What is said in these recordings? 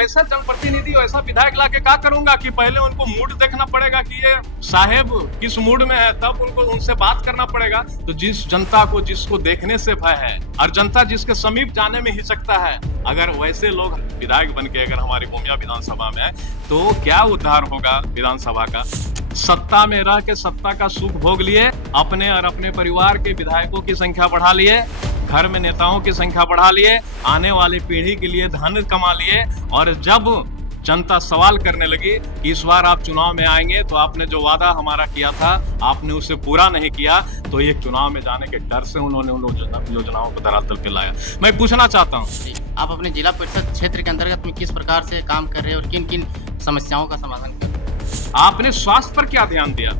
वैसा जनप्रतिनिधि वैसा विधायक लाके क्या करूंगा कि पहले उनको मूड देखना पड़ेगा कि ये साहेब किस मूड में है, तब उनको उनसे बात करना पड़ेगा। तो जिस जनता को जिसको देखने से भय है और जनता जिसके समीप जाने में हिचकता है, अगर वैसे लोग विधायक बन के अगर हमारे गोमिया विधानसभा में है तो क्या उद्धार होगा विधानसभा का। सत्ता में रह के सत्ता का सुख भोग लिए, अपने और अपने परिवार के विधायकों की संख्या बढ़ा लिए, घर में नेताओं की संख्या बढ़ा लिए, आने वाली पीढ़ी के लिए धन कमा लिए, और जब जनता सवाल करने लगी कि इस बार आप चुनाव में आएंगे तो आपने जो वादा हमारा किया था आपने उसे पूरा नहीं किया, तो ये चुनाव में जाने के डर से उन्होंने उन योजनाओं को धरातल पे लाया। मैं पूछना चाहता हूँ, आप अपने जिला परिषद क्षेत्र के अंतर्गत में किस प्रकार से काम कर रहे हैं और किन किन समस्याओं का समाधान कर रहे हैं? आपने स्वास्थ्य पर क्या ध्यान दिया,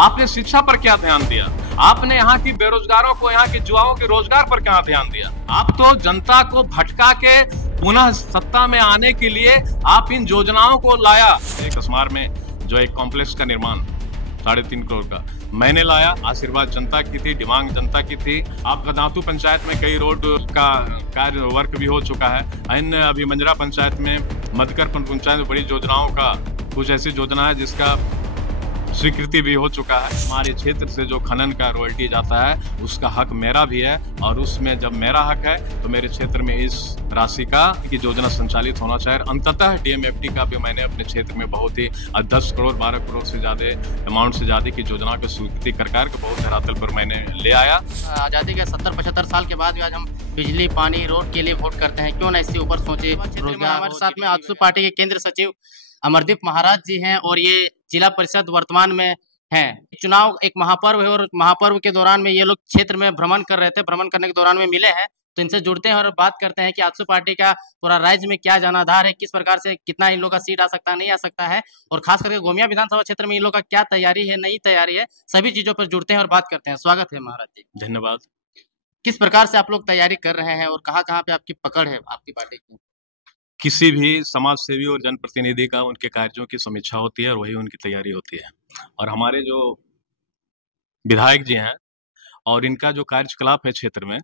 आपने शिक्षा पर क्या ध्यान दिया, आपने यहाँ की बेरोजगारों को, यहाँ के युवाओं के रोजगार पर क्या ध्यान दिया? आप तो जनता को भटका के पुनः सत्ता में आने के लिए आप इन योजनाओं को लाया। एक अस्मार में जो एक कॉम्प्लेक्स का निर्माण 3.5 करोड़ का मैंने लाया, आशीर्वाद जनता की थी, डिमांग जनता की थी। आपका दांतू पंचायत में कई रोड का कार्य वर्क भी हो चुका है। अन्य अभी मंजरा पंचायत में, मधुकर पंचायत में बड़ी योजनाओं का कुछ ऐसी योजना है जिसका स्वीकृति भी हो चुका है। हमारे क्षेत्र से जो खनन का रॉयल्टी जाता है उसका हक मेरा भी है, और उसमें जब मेरा हक है तो मेरे क्षेत्र में इस राशि का की योजना संचालित होना चाहिए। अंततः डीएमएफटी का भी मैंने अपने क्षेत्र में बहुत ही 10 करोड़ 12 करोड़ से ज्यादा अमाउंट से ज्यादा की योजना की स्वीकृति कर बहुत धरातल पर मैंने ले आया। आजादी के 70-75 साल के बाद भी आज हम बिजली पानी रोड के लिए वोट करते हैं, क्यों ना इससे ऊपर सोचे। हमारे साथ में आजसू पार्टी के केंद्र सचिव अमरदीप महाराज जी हैं, और ये जिला परिषद वर्तमान में हैं। चुनाव एक महापर्व है, और महापर्व के दौरान में ये लोग क्षेत्र में भ्रमण कर रहे थे, भ्रमण करने के दौरान में मिले हैं, तो इनसे जुड़ते हैं और बात करते हैं कि आजसू पार्टी का पूरा राज्य में क्या जनाधार है, किस प्रकार से कितना इन लोग का सीट आ सकता है, नहीं आ सकता है, और खास करके गोमिया विधानसभा क्षेत्र में इन लोग का क्या तैयारी है, नई तैयारी है, सभी चीजों पर जुड़ते हैं और बात करते हैं। स्वागत है महाराज जी। धन्यवाद। किस प्रकार से आप लोग तैयारी कर रहे हैं और कहाँ कहाँ पे आपकी पकड़ है आपकी पार्टी की? किसी भी समाज सेवी और जनप्रतिनिधि का उनके कार्यों की समीक्षा होती है और वही उनकी तैयारी होती है। और हमारे जो विधायक जी हैं और इनका जो कार्यकलाप है क्षेत्र में,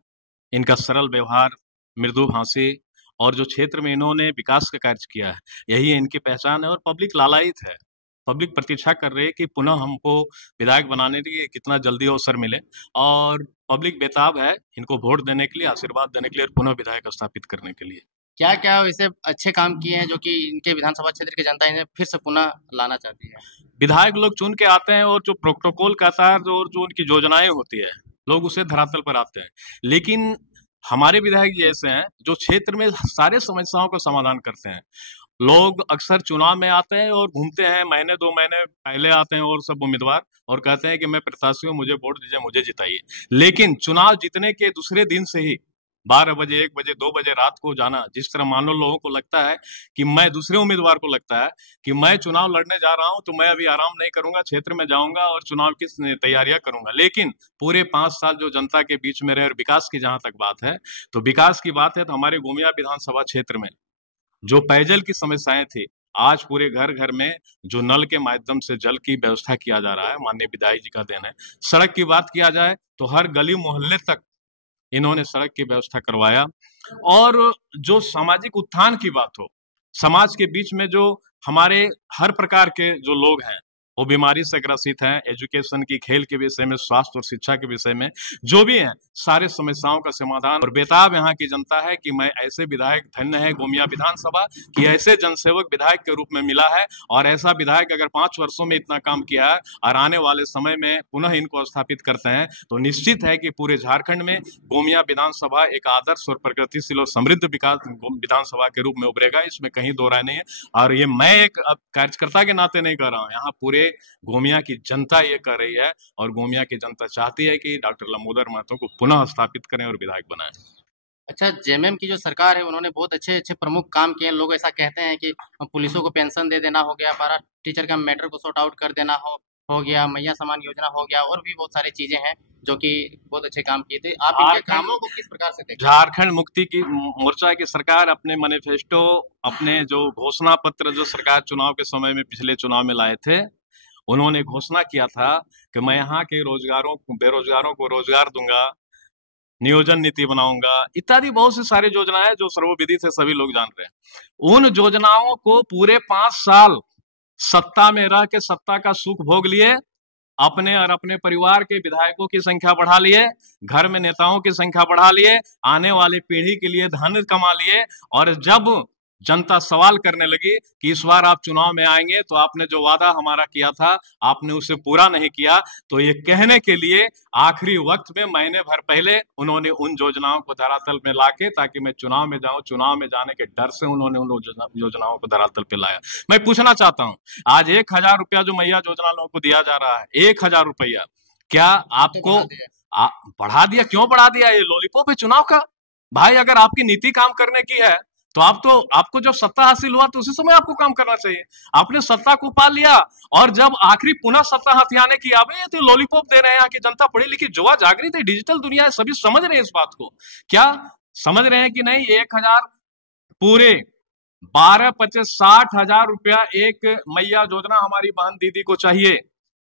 इनका सरल व्यवहार, मृदु भाषी, और जो क्षेत्र में इन्होंने विकास का कार्य किया है, यही इनकी पहचान है। और पब्लिक लालायित है, पब्लिक प्रतीक्षा कर रही है कि पुनः हमको विधायक बनाने के लिए कितना जल्दी अवसर मिले, और पब्लिक बेताब है इनको वोट देने के लिए, आशीर्वाद देने के लिए और पुनः विधायक स्थापित करने के लिए। क्या क्या वैसे अच्छे काम किए हैं जो कि इनके विधानसभा क्षेत्र की जनता इन्हें फिर से पुनः लाना चाहती है? विधायक लोग चुन के आते हैं और जो प्रोटोकॉल कहता है और जो उनकी योजनाएं होती है लोग उसे धरातल पर आते हैं। लेकिन हमारे विधायक जी ऐसे हैं जो क्षेत्र में सारे समस्याओं का समाधान करते हैं। लोग अक्सर चुनाव में आते हैं और घूमते हैं, महीने 2 महीने पहले आते हैं और सब उम्मीदवार, और कहते हैं कि मैं प्रत्याशी हूँ, मुझे वोट दीजिए, मुझे जिताइए। लेकिन चुनाव जीतने के दूसरे दिन से ही 12 बजे, 1 बजे, 2 बजे रात को जाना, जिस तरह मानो लोगों को लगता है कि मैं, दूसरे उम्मीदवार को लगता है कि मैं चुनाव लड़ने जा रहा हूं तो मैं अभी आराम नहीं करूंगा, क्षेत्र में जाऊंगा और चुनाव की तैयारियां करूंगा। लेकिन पूरे 5 साल जो जनता के बीच में रहे, और विकास की जहां तक बात है तो विकास की बात है तो हमारे गोमिया विधानसभा क्षेत्र में जो पेयजल की समस्याएं थी, आज पूरे घर घर में जो नल के माध्यम से जल की व्यवस्था किया जा रहा है, माननीय विधायक जी का देन है। सड़क की बात किया जाए तो हर गली मोहल्ले तक इन्होंने सड़क की व्यवस्था करवाया। और जो सामाजिक उत्थान की बात हो, समाज के बीच में जो हमारे हर प्रकार के जो लोग हैं वो बीमारी से ग्रसित हैं, एजुकेशन की, खेल के विषय में, स्वास्थ्य और शिक्षा के विषय में जो भी हैं, सारे समस्याओं का समाधान। और बेताब यहाँ की जनता है कि मैं ऐसे विधायक, धन्य है गोमिया विधानसभा कि ऐसे जनसेवक विधायक के रूप में मिला है। और ऐसा विधायक अगर 5 वर्षों में इतना काम किया है और आने वाले समय में पुनः इनको स्थापित करते हैं तो निश्चित है कि पूरे झारखंड में गोमिया विधानसभा एक आदर्श और प्रगतिशील और समृद्ध विकास विधानसभा के रूप में उभरेगा, इसमें कहीं दो राय नहीं है। और ये मैं एक कार्यकर्ता के नाते नहीं कर रहा हूँ, यहाँ पूरे गोमिया की जनता ये कर रही है, और गोमिया की जनता चाहती है कि डॉक्टर लंबोदर महतो को पुनः स्थापित करें और विधायक बनाएं। अच्छा, जेएमएम की जो सरकार है उन्होंने बहुत अच्छे अच्छे प्रमुख काम किए हैं। लोग ऐसा कहते हैं कि पुलिसों को पेंशन दे देना हो गया, पारा टीचर का मैटर को सॉर्ट आउट कर देना हो गया, मैया समान योजना हो गया, और भी बहुत सारी चीजें हैं जो कि बहुत अच्छे काम किए थे। आप इनके कामों को किस प्रकार से देखते हैं? झारखंड मुक्ति की मोर्चा की सरकार अपने मैनिफेस्टो, अपने जो घोषणा पत्र जो सरकार चुनाव के समय में, पिछले चुनाव में लाए थे, उन्होंने घोषणा किया था कि मैं यहाँ के बेरोजगारों को रोजगार दूंगा, नियोजन नीति बनाऊंगा, इत्यादि बहुत सी सारी योजनाएं जो सर्वविदित है, सभी लोग जान रहे हैं। उन योजनाओं को पूरे 5 साल सत्ता में रह के सत्ता का सुख भोग लिए, अपने और अपने परिवार के विधायकों की संख्या बढ़ा लिए, घर में नेताओं की संख्या बढ़ा लिए, आने वाली पीढ़ी के लिए धन कमा लिए, और जब जनता सवाल करने लगी कि इस बार आप चुनाव में आएंगे तो आपने जो वादा हमारा किया था आपने उसे पूरा नहीं किया, तो ये कहने के लिए आखिरी वक्त में महीने भर पहले उन्होंने उन योजनाओं को धरातल में लाके, ताकि मैं चुनाव में जाऊं, चुनाव में जाने के डर से उन्होंने उन योजनाओं को धरातल पे लाया। मैं पूछना चाहता हूं, आज 1,000 रुपया जो मैया योजना लोगों को दिया जा रहा है, 1,000 रुपया, क्या आपको बढ़ा दिया? क्यों बढ़ा दिया? ये लॉलीपॉप है चुनाव का भाई। अगर आपकी नीति काम करने की है तो आपको जब सत्ता हासिल हुआ तो उसी समय आपको काम करना चाहिए। आपने सत्ता को पा लिया और जब आखिरी पुनः सत्ता हथियाने की आवे तो लॉलीपॉप दे रहे हैं। यहाँ की जनता पढ़ी लिखी जुआ जागृत है, डिजिटल दुनिया है, सभी समझ रहे हैं इस बात को। क्या समझ रहे हैं कि नहीं? 1,000 पूरे 12, 25, 60,000 रुपया एक मैया योजना हमारी बहन दीदी को चाहिए।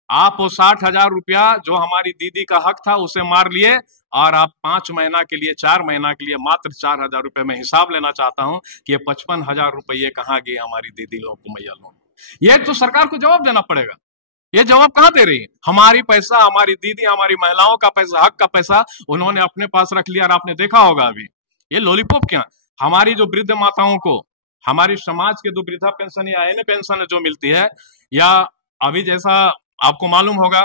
आप वो 60,000 रुपया जो हमारी दीदी का हक था उसे मार लिए, और आप 5 महीना के लिए, 4 महीना के लिए मात्र 4,000 रुपए में हिसाब लेना चाहता हूं कि ये 55,000 रुपये कहाँ गए हमारी दीदी लोग को, मैया लोग। ये तो सरकार को जवाब देना पड़ेगा। ये जवाब कहाँ दे रही है? हमारी पैसा, हमारी दीदी, हमारी महिलाओं का पैसा, हक का पैसा उन्होंने अपने पास रख लिया। और आपने देखा होगा अभी ये लॉलीपॉप क्या, हमारी जो वृद्ध माताओं को, हमारी समाज के जो वृद्धा पेंशन या एन पेंशन जो मिलती है, या अभी जैसा आपको मालूम होगा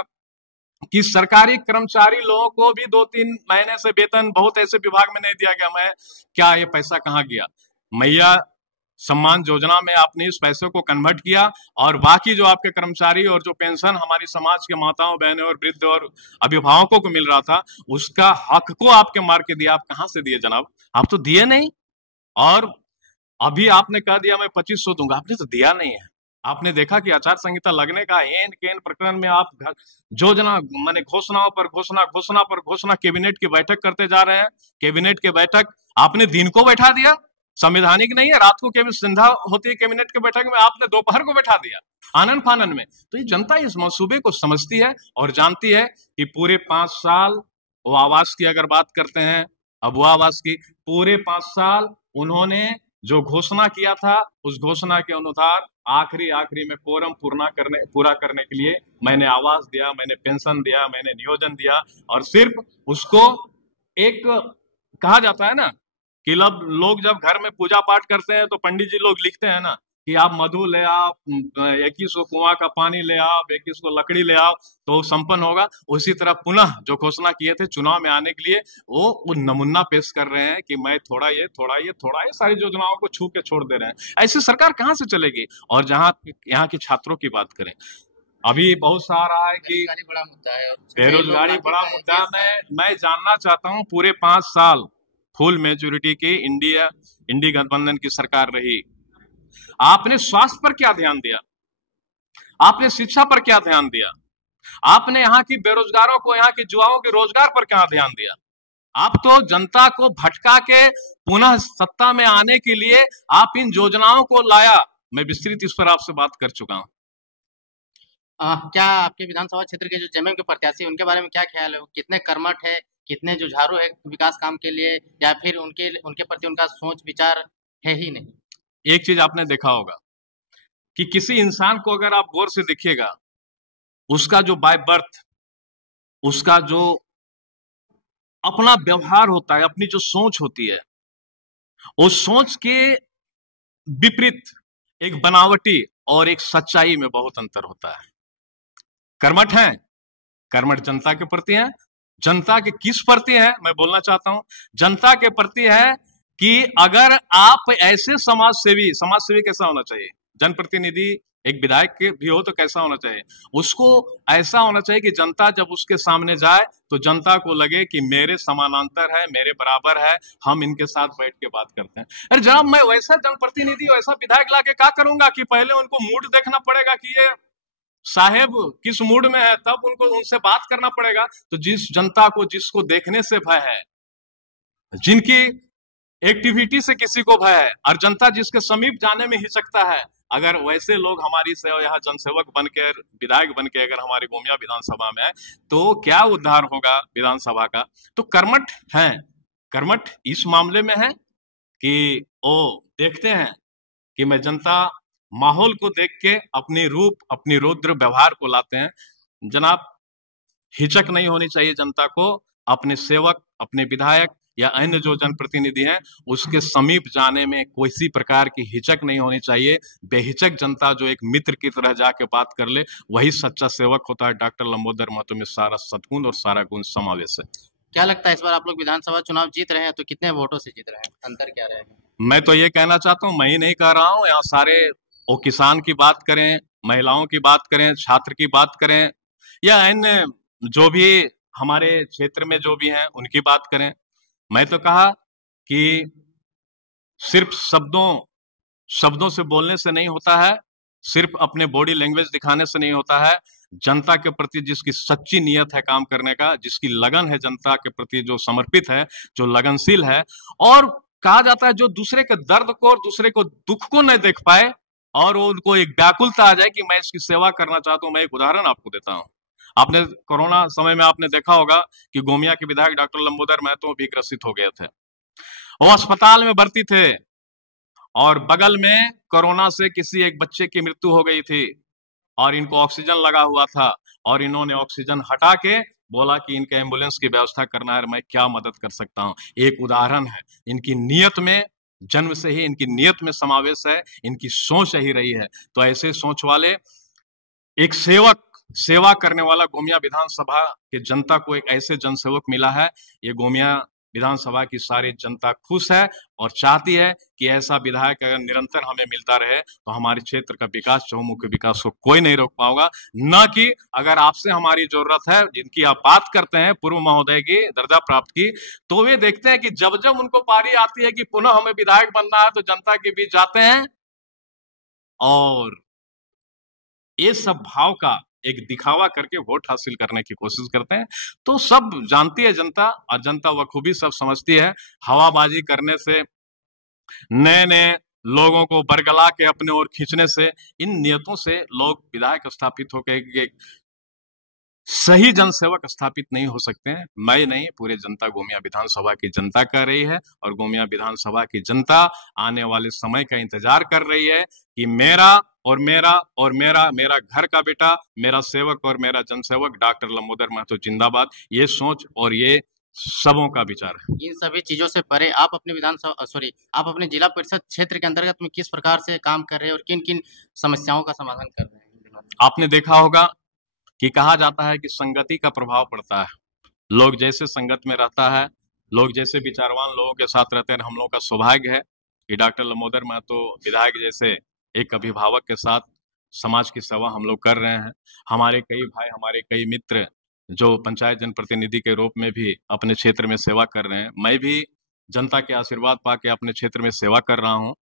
कि सरकारी कर्मचारी लोगों को भी 2-3 महीने से वेतन बहुत ऐसे विभाग में नहीं दिया गया। मैं क्या ये पैसा कहाँ गया? मैया सम्मान योजना में आपने इस पैसे को कन्वर्ट किया, और बाकी जो आपके कर्मचारी और जो पेंशन हमारी समाज के माताओं बहनों और वृद्ध और अभिभावकों को मिल रहा था, उसका हक को आपके मार के दिया। आप कहाँ से दिए जनाब? आप तो दिए नहीं। और अभी आपने कह दिया मैं 2500 दूंगा, आपने तो दिया नहीं है। आपने देखा कि आचार संहिता लगने का एन केन प्रकरण में आप योजना माने घोषणाओं पर घोषणा, घोषणा पर घोषणा, कैबिनेट की बैठक करते जा रहे हैं। कैबिनेट की बैठक आपने दिन को बैठा दिया, संवैधानिक नहीं है। रात को संध्या होती है कैबिनेट की बैठक में, आपने दोपहर को बैठा दिया आनन फानन में। तो ये जनता इस मंसूबे को समझती है और जानती है कि पूरे 5 साल वो आवास की अगर बात करते हैं, अब वो आवास की पूरे 5 साल उन्होंने जो घोषणा किया था, उस घोषणा के अनुसार आखिरी में कोरम पूरा करने के लिए मैंने आवास दिया, मैंने पेंशन दिया, मैंने नियोजन दिया। और सिर्फ उसको एक कहा जाता है ना कि लोग जब घर में पूजा पाठ करते हैं तो पंडित जी लोग लिखते हैं ना कि आप मधु ले आओ, 21 को कुआं का पानी ले आओ, 21 को लकड़ी ले आओ तो संपन्न होगा। उसी तरह पुनः जो घोषणा किए थे चुनाव में आने के लिए, वो नमूना पेश कर रहे हैं कि मैं थोड़ा ये सारी योजनाओं को छू के छोड़ दे रहे हैं। ऐसी सरकार कहाँ से चलेगी? और जहाँ यहाँ की छात्रों की बात करें, अभी बहुत सारा है कि बड़ा मुद्दा है, बेरोजगारी बड़ा मुद्दा। मैं जानना चाहता हूँ, पूरे 5 साल फुल मेच्योरिटी की इंडी गठबंधन की सरकार रही, आपने स्वास्थ्य पर क्या ध्यान दिया? आपने शिक्षा पर क्या ध्यान दिया? आपने यहाँ की बेरोजगारों को, यहाँ की युवाओं के रोजगार पर क्या ध्यान दिया? आप तो जनता को भटका के पुनः सत्ता में आने के लिए आप इन योजनाओं को लाया। मैं विस्तृत इस पर आपसे बात कर चुका हूं। क्या आपके विधानसभा क्षेत्र के जो जेएमएम के प्रत्याशी, उनके बारे में क्या ख्याल है? वो कितने कर्मठ है, कितने जुझारू है विकास काम के लिए, या फिर उनके प्रति उनका सोच विचार है ही नहीं? एक चीज आपने देखा होगा कि किसी इंसान को अगर आप गौर से देखिएगा, उसका जो बाय बर्थ, उसका जो अपना व्यवहार होता है, अपनी जो सोच होती है, उस सोच के विपरीत एक बनावटी और एक सच्चाई में बहुत अंतर होता है। कर्मठ हैं, कर्मठ जनता के प्रति हैं। जनता के किस प्रति है मैं बोलना चाहता हूं? जनता के प्रति है कि अगर आप ऐसे समाज सेवी कैसा होना चाहिए? जनप्रतिनिधि एक विधायक के भी हो तो कैसा होना चाहिए? उसको ऐसा होना चाहिए कि जनता जब उसके सामने जाए तो जनता को लगे कि मेरे समानांतर है, मेरे बराबर है, हम इनके साथ बैठ के बात करते हैं। अरे जनाब, मैं वैसा जनप्रतिनिधि, वैसा विधायक लाके क्या करूंगा कि पहले उनको मूड देखना पड़ेगा कि ये साहेब किस मूड में है, तब उनसे बात करना पड़ेगा। तो जिस जनता को, जिसको देखने से भय है, जिनकी एक्टिविटी से किसी को भय है और जनता जिसके समीप जाने में हिचकता है, अगर वैसे लोग हमारी सेवा यहाँ जनसेवक बनकर विधायक बनकर अगर हमारे गोमिया विधानसभा में है तो क्या उद्धार होगा विधानसभा का। तो कर्मठ हैं, कर्मठ इस मामले में है कि वो देखते हैं कि मैं जनता माहौल को देख के अपनी रूप अपनी रौद्र व्यवहार को लाते हैं। जनाब, हिचक नहीं होनी चाहिए जनता को अपने सेवक अपने विधायक या अन्य जो जनप्रतिनिधि हैं उसके समीप जाने में किसी प्रकार की हिचक नहीं होनी चाहिए। बेहिचक जनता जो एक मित्र की तरह जाके बात कर ले वही सच्चा सेवक होता है। डॉक्टर लंबोदर महतो में सारा सद्गुण और सारा गुण समावेश है। क्या लगता है इस बार आप लोग विधानसभा चुनाव जीत रहे हैं तो कितने वोटों से जीत रहे हैं, अंतर क्या रहेगा? मैं तो ये कहना चाहता हूँ, मैं ही नहीं कह रहा हूँ, यहाँ सारे वो किसान की बात करें, महिलाओं की बात करें, छात्र की बात करें या अन्य जो भी हमारे क्षेत्र में जो भी हैं उनकी बात करें, मैं तो कहा कि सिर्फ शब्दों से बोलने से नहीं होता है, सिर्फ अपने बॉडी लैंग्वेज दिखाने से नहीं होता है। जनता के प्रति जिसकी सच्ची नीयत है काम करने का, जिसकी लगन है जनता के प्रति, जो समर्पित है, जो लगनशील है, और कहा जाता है जो दूसरे के दर्द को और दूसरे को दुख को न देख पाए और उनको एक व्याकुलता आ जाए कि मैं इसकी सेवा करना चाहता हूं। मैं एक उदाहरण आपको देता हूं। आपने कोरोना समय में आपने देखा होगा कि गोमिया के विधायक डॉक्टर लंबोदर महतो भी ग्रसित हो गए थे। वो अस्पताल में भर्ती थे और बगल में कोरोना से किसी एक बच्चे की मृत्यु हो गई थी और इनको ऑक्सीजन लगा हुआ था और इन्होंने ऑक्सीजन हटा के बोला कि इनके एम्बुलेंस की व्यवस्था करना है, मैं क्या मदद कर सकता हूं। एक उदाहरण है, इनकी नीयत में, जन्म से ही इनकी नीयत में समावेश है, इनकी सोच यही रही है। तो ऐसे सोच वाले एक सेवा करने वाला गोमिया विधानसभा के जनता को एक ऐसे जनसेवक मिला है। ये गोमिया विधानसभा की सारी जनता खुश है और चाहती है कि ऐसा विधायक अगर निरंतर हमें मिलता रहे तो हमारे क्षेत्र का विकास, चहुमुखी विकास को कोई नहीं रोक पाएगा। न कि अगर आपसे हमारी जरूरत है, जिनकी आप बात करते हैं पूर्व महोदय की दर्जा प्राप्त की, तो वे देखते हैं कि जब जब उनको पारी आती है कि पुनः हमें विधायक बनना है तो जनता के बीच जाते हैं और ये सब भाव का एक दिखावा करके वोट हासिल करने की कोशिश करते हैं। तो सब जानती है जनता और जनता बखूबी सब समझती है। हवाबाजी करने से, नए नए लोगों को बरगला के अपने ओर खींचने से, इन नियतों से लोग विधायक स्थापित होकर सही जनसेवक स्थापित नहीं हो सकते हैं। मैं नहीं, पूरे जनता गोमिया विधानसभा की जनता कर रही है और गोमिया विधानसभा की जनता आने वाले समय का इंतजार कर रही है कि मेरा और मेरा और मेरा घर का बेटा, मेरा सेवक और मेरा जनसेवक डॉक्टर लंबोदर महतो जिंदाबाद। ये सोच और ये सबों का विचार है। इन सभी चीजों से परे आप अपने आप अपने जिला परिषद क्षेत्र के अंतर्गत में किस प्रकार से काम कर रहे हैं और किन किन समस्याओं का समाधान कर रहे हैं? आपने देखा होगा कि कहा जाता है कि संगति का प्रभाव पड़ता है। लोग जैसे संगत में रहता है, लोग जैसे विचारवान लोगों के साथ रहते हैं। हम लोगों का सौभाग्य है कि डॉक्टर लंबोदर महतो विधायक जैसे एक अभिभावक के साथ समाज की सेवा हम लोग कर रहे हैं। हमारे कई भाई, हमारे कई मित्र जो पंचायत जनप्रतिनिधि के रूप में भी अपने क्षेत्र में सेवा कर रहे हैं। मैं भी जनता के आशीर्वाद पाके अपने क्षेत्र में सेवा कर रहा हूं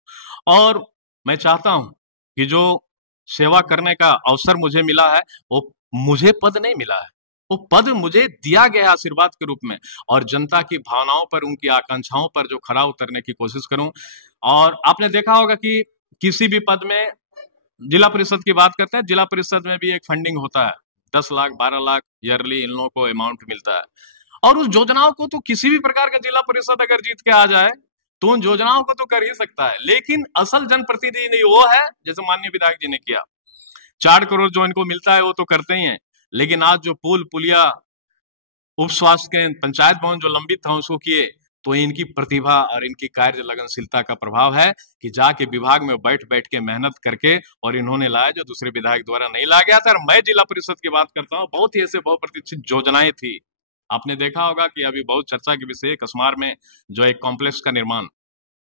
और मैं चाहता हूं कि जो सेवा करने का अवसर मुझे मिला है वो मुझे पद नहीं मिला है, वो पद मुझे दिया गया आशीर्वाद के रूप में, और जनता की भावनाओं पर, उनकी आकांक्षाओं पर जो खरा उतरने की कोशिश करूं। और आपने देखा होगा कि किसी भी पद में, जिला परिषद की बात करते हैं, जिला परिषद में भी एक फंडिंग होता है, 10 लाख 12 लाख ईयरली इन लोगों को अमाउंट मिलता है और उस योजनाओं को तो किसी भी प्रकार का जिला परिषद अगर जीत के आ जाए तो उन योजनाओं को तो कर ही सकता है। लेकिन असल जनप्रतिनिधि वो है, जैसे माननीय विधायक जी ने किया, 4 करोड़ जो इनको मिलता है वो तो करते ही हैं, लेकिन आज जो पुल पुलिया, उप स्वास्थ्य केंद्र, पंचायत भवन जो लंबित था उसको किए, तो इनकी प्रतिभा और इनकी कार्य लगनशीलता का प्रभाव है कि जाके विभाग में बैठ बैठ के मेहनत करके और इन्होंने लाया जो दूसरे विधायक द्वारा नहीं लाया गया था। और मैं जिला परिषद की बात करता हूँ, बहुत ही ऐसे बहुप्रतीक्षित योजनाएं थी। आपने देखा होगा कि अभी बहुत चर्चा के विषय कसमार में जो एक कॉम्प्लेक्स का निर्माण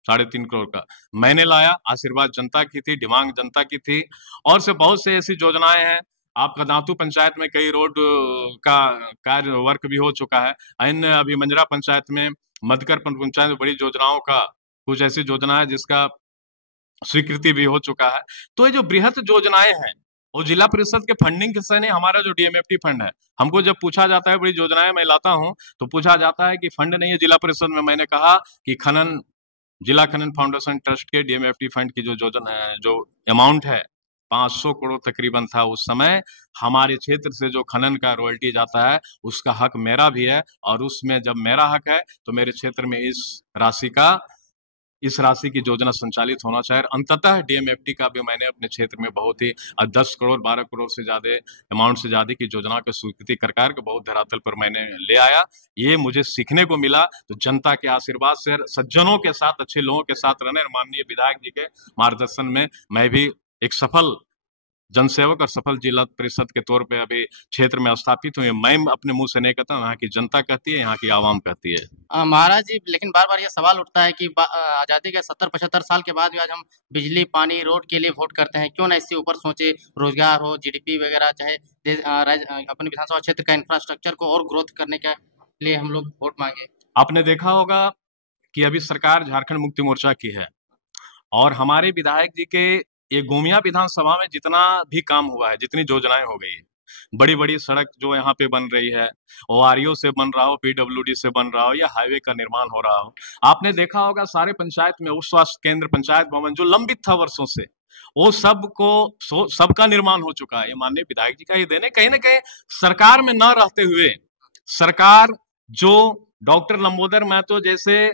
3.5 करोड़ का मैंने लाया, आशीर्वाद जनता की थी, डिमांड जनता की थी, और से बहुत से ऐसी योजनाएं हैं। आपका दांतू पंचायत में कई रोड का कार्य वर्क भी हो चुका है। अन्य अभी मंजरा पंचायत में, मधुकर पंचायत में बड़ी योजनाओं का कुछ ऐसी योजना है जिसका स्वीकृति भी हो चुका है। तो ये जो बृहत योजनाएं हैं वो जिला परिषद के फंडिंग से नहीं, हमारा जो डीएमएफटी फंड है, हमको जब पूछा जाता है बड़ी योजनाएं मैं लाता हूं तो पूछा जाता है कि फंड नहीं है जिला परिषद में। मैंने कहा कि खनन जिला खनन फाउंडेशन ट्रस्ट के डीएमएफटी फंड की जो योजना जो अमाउंट है 500 करोड़ तकरीबन था उस समय, हमारे क्षेत्र से जो खनन का रॉयल्टी जाता है उसका हक मेरा भी है, और उसमें जब मेरा हक है तो मेरे क्षेत्र में इस राशि की योजना संचालित होना चाहिए। अंततः डीएमएफटी का भी मैंने अपने क्षेत्र में बहुत ही 10 करोड़ 12 करोड़ से ज्यादा अमाउंट से ज्यादा की योजना की स्वीकृति कर के बहुत धरातल पर मैंने ले आया। ये मुझे सीखने को मिला। तो जनता के आशीर्वाद से, सज्जनों के साथ, अच्छे लोगों के साथ रहने, माननीय विधायक जी के मार्गदर्शन में मैं भी एक सफल जनसेवक और सफल जिला परिषद के तौर पे अभी क्षेत्र में स्थापित हुए। मैं अपने मुंह से नहीं कहता हूँ, यहाँ की जनता कहती है, यहाँ की आवाम कहती है। महाराज जी, लेकिन बार बार ये सवाल उठता है कि आजादी के 70-75 साल के बाद भी आज हम बिजली, पानी, रोड के लिए वोट करते हैं। क्यों ना इससे ऊपर सोचे, रोजगार हो, जीडीपी वगैरह, चाहे अपने विधानसभा क्षेत्र का इंफ्रास्ट्रक्चर को और ग्रोथ करने के लिए हम लोग वोट मांगे। आपने देखा होगा कि अभी सरकार झारखंड मुक्ति मोर्चा की है, और हमारे विधायक जी के ये गोमिया विधानसभा में जितना भी काम हुआ है, जितनी योजनाएं हो गई, बड़ी बड़ी सड़क जो यहाँ पे बन रही है, ओआरईओ से बन रहा हो, पीडब्ल्यूडी से बन रहा हो, या हाईवे का निर्माण हो रहा हो, आपने देखा होगा सारे पंचायत में उप स्वास्थ्य केंद्र, पंचायत भवन जो लंबित था वर्षों से, वो सबका निर्माण हो चुका है। ये माननीय विधायक जी का ये देने, कहीं ना कहीं सरकार में न रहते हुए, सरकार जो डॉक्टर लंबोदर महतो जैसे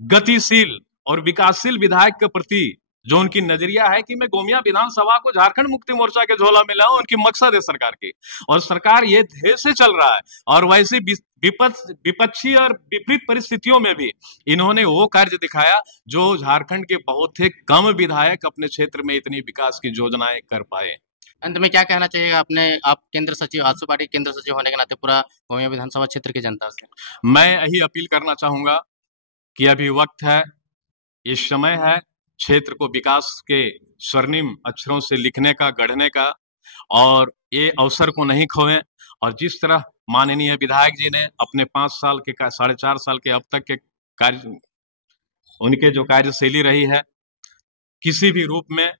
गतिशील और विकासशील विधायक के प्रति जो उनकी नजरिया है कि मैं गोमिया विधानसभा को झारखंड मुक्ति मोर्चा के झोला में लाऊं, उनकी मकसद है सरकार की, और सरकार ये ध्येय से चल रहा है। और वैसे विपक्षी और विपरीत परिस्थितियों में भी इन्होंने वो कार्य दिखाया जो झारखंड के बहुत ही कम विधायक अपने क्षेत्र में इतनी विकास की योजनाएं कर पाए। अंत में क्या कहना चाहिएगा आप केंद्र सचिव, आजसू पार्टी के केंद्र सचिव होने के नाते पूरा गोमिया विधानसभा क्षेत्र की जनता से? मैं यही अपील करना चाहूंगा कि अभी वक्त है, इस समय है क्षेत्र को विकास के स्वर्णिम अक्षरों से लिखने का, गढ़ने का, और ये अवसर को नहीं खोएं। और जिस तरह माननीय विधायक जी ने अपने 5 साल के 4.5 साल के अब तक के कार्य, उनके जो कार्यशैली रही है, किसी भी रूप में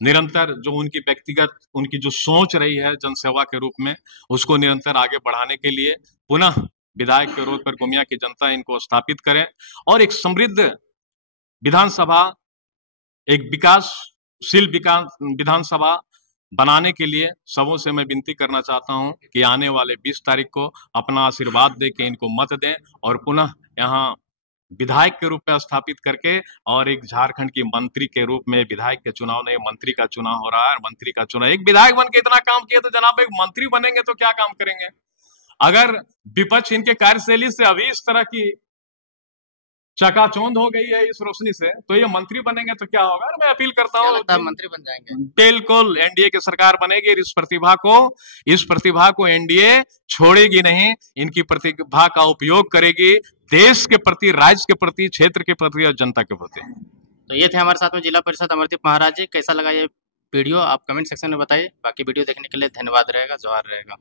निरंतर जो उनकी व्यक्तिगत, उनकी जो सोच रही है जनसेवा के रूप में, उसको निरंतर आगे बढ़ाने के लिए पुनः विधायक के रूप पर गोमिया की जनता इनको स्थापित करें, और एक समृद्ध विधानसभा, एक विकासशील विधानसभा बनाने के लिए सबों से मैं विनती करना चाहता हूं कि आने वाले 20 तारीख को अपना आशीर्वाद दे के इनको मत दें, और पुनः यहाँ विधायक के रूप में स्थापित करके, और एक झारखंड की मंत्री के रूप में, विधायक के चुनाव नहीं मंत्री का चुनाव हो रहा है, मंत्री का चुनाव, एक विधायक बन के इतना काम किया तो जनाब एक मंत्री बनेंगे तो क्या काम करेंगे? अगर विपक्ष इनके कार्यशैली से अभी इस तरह की चकाचौंध हो गई है इस रोशनी से, तो ये मंत्री बनेंगे तो क्या होगा? मैं अपील करता हूँ, मंत्री बन जाएंगे बिल्कुल एनडीए की सरकार बनेगी। इस प्रतिभा को एनडीए छोड़ेगी नहीं, इनकी प्रतिभा का उपयोग करेगी देश के प्रति, राज्य के प्रति, क्षेत्र के प्रति और जनता के प्रति। तो ये थे हमारे साथ में जिला परिषद अमरदीप महाराज जी। कैसा लगा ये वीडियो आप कमेंट सेक्शन में बताइए। बाकी वीडियो देखने के लिए धन्यवाद रहेगा, जोहार रहेगा।